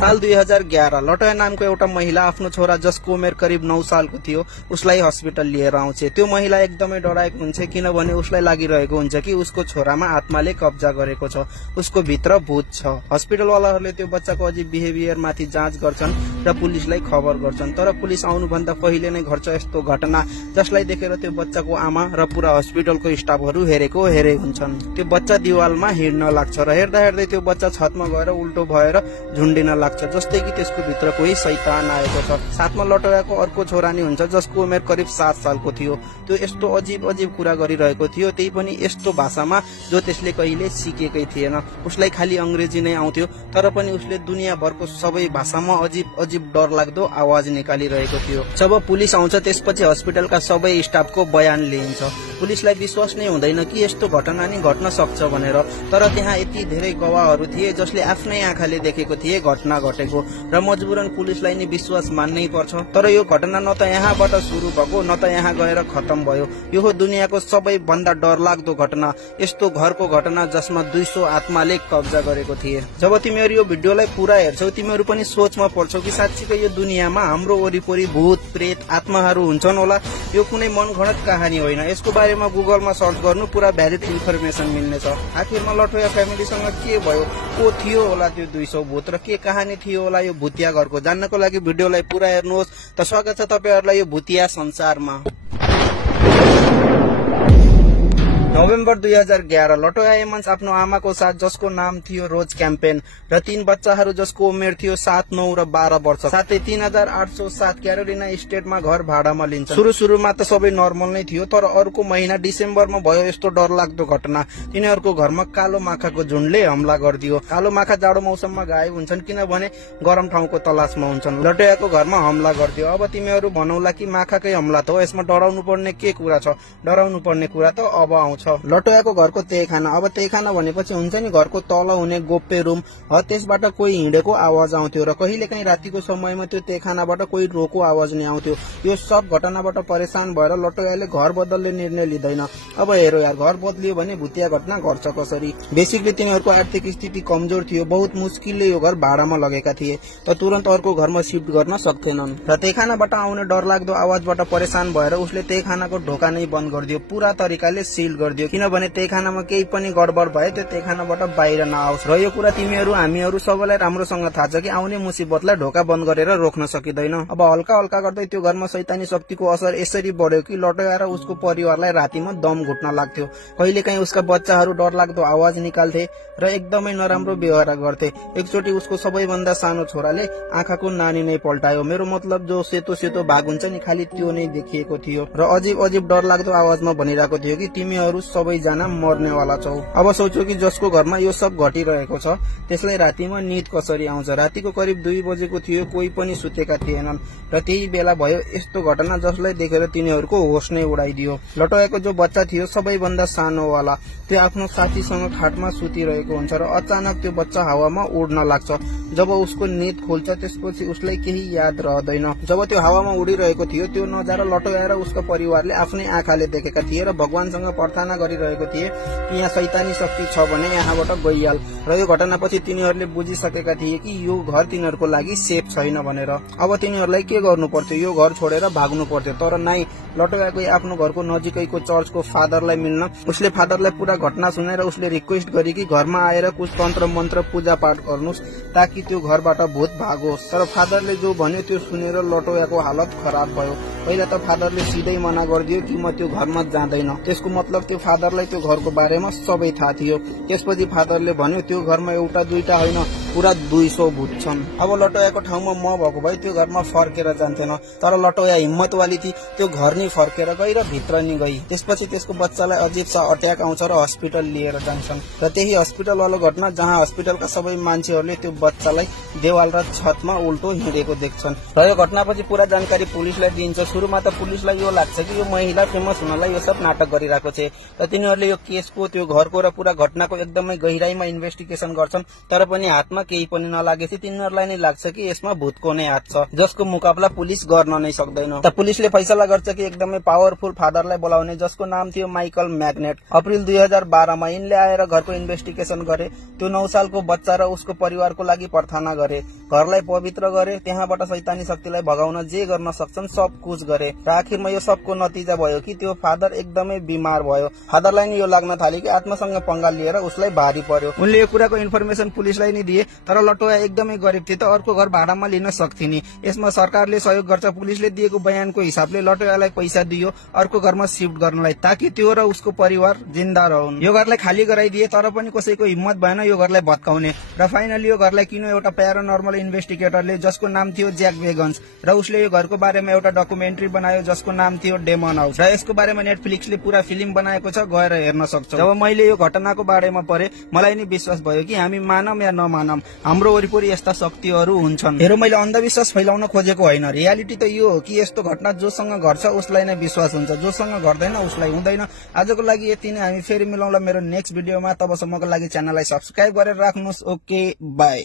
साल 2011 लटोया नामको एउटा महिला आफ्नो छोरा जसको उमेर करिब 9 सालको थियो उसलाई हस्पिटल लिएर आउँछ। त्यो महिला एकदमै डराएको हुन्छ किनभने उसलाई लागिरहेको हुन्छ कि उसको छोरामा आत्माले कब्जा गरेको छ, उसको भित्र भूत छ। हस्पिटलवालाहरूले त्यो बच्चाको अजीब बिहेभियर माथि जाँच गर्छन् र पुलिसलाई खबर गर्छन्। तर पुलिस आउनुभन्दा पहिले नै घट्छ यस्तो घटना जसलाई देखेर त्यो बच्चाको आमा र पूरा हस्पिटलको स्टाफहरू हेरेको हेरे हुन्छन्। त्यो बच्चा दिवालमा हिँड्न लाग्छ र हेर्दा हेर्दै त्यो बच्चा छतमा गएर उल्टो भएर झुन्डिन लाग्छ जस्तै कि त्यसको भित्र कोही शैतान आएको छ। साथमा लटोयाको अर्को छोरा नि हुन्छ जसको उमेर करिब 7 सालको थियो। त्यो यस्तो अजीब अजीब कुरा गरिरहेको थियो, त्यही पनि यस्तो भाषामा जो त्यसले कहिले सिकेकै थिएन। उसलाई खाली अंग्रेजी नै आउँथ्यो तर पनि उसले दुनियाँभरको सबै भाषामा अजीब अजीब डरलाग्दो आवाज निकालिरहेको थियो। जब पुलिस आउँछ त्यसपछि हस्पिटलका सबै स्टाफको बयान लिइन्छ। पुलिसलाई विश्वास नै हुँदैन कि यस्तो घटना नि घट्न सक्छ भनेर, तर त्यहाँ यति धेरै गवाहहरू थिए जसले आफ्नै आँखाले देखेको थिए घटना घटेको र मजबुरन पुलिसलाई नि विश्वास मान्नै पर्छ। तर यो घटना न त यहाँबाट सुरु भएको न त यहाँ गएर खत्म भयो। यो हो दुनियाँको सबैभन्दा डरलाग्दो घटना, यस्तो घरको घटना जसमा 200 आत्माले कब्जा गरेको थिए। जब तिमीहरू यो भिडियोलाई पूरा हेर्छौ तिमीहरू पनि सोचमा पर्छौ कि साँच्चीकै यो दुनियाँमा हाम्रो वरिपरि भूत प्रेत आत्माहरू हुन्छन् होला। यो कुनै मनगढत कहानी होइन, यसको बारेमा गुगलमा सर्च गर्नु पूरा भ्यालिड इन्फर्मेसन मिल्नेछ। आखिरमा लटोया फ्यामिलीसँग के भयो, को थियो होला त्यो 200 भूत र के कहानी थियो होला यो भुतिया घरको, जान्नको लागि भिडियोलाई पूरा हेर्नुहोस्। त स्वागत छ तपाईहरुलाई यो भुतिया संसारमा। नोभेम्बर 2011 लटोया एमन्स आफ्नो आमाको साथ जसको नाम थियो रोज क्याम्पेन र 3 बच्चाहरू जसको उमेर थियो 7, 9 र 12 वर्ष साथै 3807 क्यारोलिना स्टेटमा घर भाडामा लिन्छ। सुरुमा त सबै नर्मल नै थियो तर अर्को महिना डिसेम्बरमा भयो यस्तो डरलाग्दो घटना। तिनीहरूको घरमा कालो माखाको झुन्डले हमला गरिदियो। कालो माखा जाडो मौसममा गायब हुन्छन् किनभने गरम ठाउँको तलासमा हुन्छन्। लटोयाको घरमा हमला गरिदियो। अब तिमीहरू भनौला कि माखाकै हमला त हो, यसमा डराउनु पर्ने के कुरा छ? डराउनु पर्ने कुरा त अब आउँछ। लटोयाको घरको तहखाना। अब तहखाना भनेपछि हुन्छ नि घरको तल हुने गोप्य रुम, त्यसबाट कोही हिँडेको आवाज आउँथ्यो र कहिलेकाहीँ रातिको समयमा त्यो तहखानाबाट कोही रोको आवाज नै आउँथ्यो। यो सब घटनाबाट परेशान भएर लटोयाले घर बदल्ने निर्णय लिँदैन। अब हेरो यार, घर बदलियो भने भुतिया घटना घट्छ कसरी? बेसिकली तिनीहरूको आर्थिक स्थिति कमजोर थियो, बहुत मुस्किलले यो घर भाडामा लगेका थिए त तुरन्त अर्को घरमा शिफ्ट गर्न सक्थेनन् र तहखानाबाट आउने डरलाग्दो आवाजबाट परेशान भएर उसले तहखानाको ढोका नै बन्द गरिदियो, पूरा तरिकाले सिल गरिदियो किनभने तहखानामा केही पनि गडबड भए त्यो तहखानाबाट बाहिर नआओस्। र यो कुरा तिमीहरू हामीहरू सबैलाई राम्रोसँग थाहा छ कि आउने मुसिबतलाई ढोका बन्द गरेर रोक्न सकिँदैन। अब हल्का हल्का गर्दै त्यो घरमा शैतानी शक्तिको असर यसरी बढ्यो कि लटोया र उसको परिवारलाई रातिमा दम घुट्न लाग्थ्यो। कहिलेकाहीँ उसका बच्चाहरू डरलाग्दो आवाज निकाल्थे र एकदमै नराम्रो व्यवहार गर्थे। एकचोटि उसको सबैभन्दा सानो छोराले आँखाको नानी नै पल्टायो, मेरो मतलब जो सेतो सेतो भाग हुन्छ नि खालि त्यो नै देखिएको थियो र अजीब अजीब डरलाग्दो आवाजमा भनिरहेको थियो कि तिमीहरू सबैजना मर्नेवाला छौ। अब सोचो कि जसको घरमा यो सब घटिरहेको छ त्यसलाई रातिमा निद कसरी आउँछ? रातिको करिब 2 बजेको थियो, कोही पनि सुतेका थिएनन् र त्यही बेला भयो यस्तो घटना जसलाई देखेर तिनीहरूको होस नै उडाइदियो। लटोयाको जो बच्चा थियो सबैभन्दा सानोवाला त्यो आफ्नो साथीसँग खाटमा सुतिरहेको हुन्छ र अचानक त्यो बच्चा हावामा उड्न लाग्छ। जब उसको निद खुल्छ त्यसपछि उसलाई केही याद रहँदैन। जब त्यो हावामा उडिरहेको थियो त्यो नजारा लटोया र उसको परिवारले आफ्नै आँखाले देखेका थिए र भगवानसँग प्रार्थना गरिरहेको थिए कि यहाँ शैतानी शक्ति छ भने यहाँबाट गइहाल। र यो घटनापछि तिनीहरूले बुझिसकेका थिए कि यो घर तिनीहरूको लागि सेफ छैन भनेर। अब तिनीहरूलाई के गर्नु पर्थ्यो? यो घर छोडेर भाग्नु पर्थ्यो। तर नाइ, लटोयाको आफ्नो घरको नजिकैको चर्चको फादरलाई मिल्न उसले फादरलाई पूरा घटना सुनाएर उसले रिक्वेस्ट गरे कि घरमा आएर कुछ तन्त्र मन्त्र पूजा पाठ गर्नुहोस् ताकि त्यो घरबाट भूत भागोस्। तर फादरले जो भन्यो त्यो सुनेर लटोयाको हालत खराब भयो। पहिला त फादरले सिधै मना गरिदियो कि म त्यो घरमा जाँदैन। त्यसको मतलब त्यो फादरलाई त्यो घरको बारेमा सबै थाहा थियो। त्यसपछि फादरले भन्यो त्यो घरमा एउटा दुईटा होइन पूरा 200 भूत छन्। अब लटोयाको ठाउँमा म भएको भए त्यो घरमा फर्केर जान्थेन, तर लटोया हिम्मतवाली थिए, त्यो घर नै फर्केर गई र भित्र नि गई। त्यसपछि त्यसको बच्चालाई अजीब सा अट्याक आउँछ र हस्पिटल लिएर जान्छन् र त्यही हस्पिटलवालो घटना जहाँ हस्पिटलका सबै मान्छेहरूले त्यो बच्चालाई देवाल र छतमा उल्टो हिँडेको देख्छन् र यो घटनापछि पूरा जानकारी पुलिसलाई दिन्छ। सुरुमा त पुलिसलाई यो लाग्छ कि यो महिला फेमस हुनलाई यो सब नाटक गरिरहेको छ र तिनीहरूले यो केसको त्यो घरको र पूरा घटनाको एकदमै गहिराईमा इन्भेस्टिगेसन गर्छन् तर पनि हातमा केसमा केही पनि नलागेपछि तिनीहरूलाई नै लाग्छ कि यसमा भूतको नै हात छ, जसको मुकाबला पुलिस गर्न नै सक्दैन। त पुलिसले फैसला गर्छ कि एकदमै पावरफुल फादरलाई बोलाउने, जसको नाम थियो माइकल मैग्नेट। अप्रिल 2012 मा यिनले आएर घरको इन्भेस्टिगेसन गरे। त्यो 9 सालको बच्चा र उसको परिवारको लागि प्रार्थना गरे, घरलाई पवित्र गरे, त्यहाँबाट शैतानी शक्तिलाई भगाउन जे गर्न सक्छन् सब कुछ गरे। र आखिरमा यो सबको नतिजा भयो कि त्यो फादर एकदमै बिमार भयो। फादरलाई नि यो लाग्न थाल्यो कि आत्मासँग पंगा लिएर उसलाई भारी पर्यो। उनले यो कुराको इन्फर्मेसन पुलिसलाई नि दिए, तर लटोया एकदमै गरिब थियो त अर्को घर भाडामा लिन सक्थे नि। यसमा सरकारले सहयोग गर्छ। पुलिसले दिएको बयानको हिसाबले लटोयालाई पैसा दियो अर्को घरमा शिफ्ट गर्नलाई, ताकि त्यो र उसको परिवार जिन्दा रहन्। यो घरलाई खाली गराइदिए, तर पनि कसैको हिम्मत भएन यो घरलाई भत्काउने। र फाइनली यो घरलाई किन्यो एउटा प्यारानर्मल इन्भेस्टिगेटरले, जसको नाम थियो ज्याक वेगन्स। र उसले यो घरको बारेमा एउटा डकुमेन्ट्री बनायो जसको नाम थियो डेमन हाउस। र यसको बारेमा नेटफ्लिक्सले पूरा फिल्म बनाएको छ, गएर हेर्न सक्छौ। जब मैले यो घटनाको बारेमा पढे मलाई नि विश्वास भयो कि हामी मानम या नमानम, हाम्रो वरिपरि यस्ता शक्तिहरू हुन्छन्। हेरो, मैले अन्धविश्वास फैलाउन खोजेको होइन। रियालिटी त यो हो कि यस्तो घटना जोसँग घट्छ उसलाई नै विश्वास हुन्छ, जोसँग घट्दैन उसलाई हुँदैन। आजको लागि यति नै, हामी फेरि मिलाउँला मेरो नेक्स्ट भिडियोमा। तबसम्मको लागि च्यानललाई सब्स्क्राइब गरेर राख्नुहोस्। Okay, by.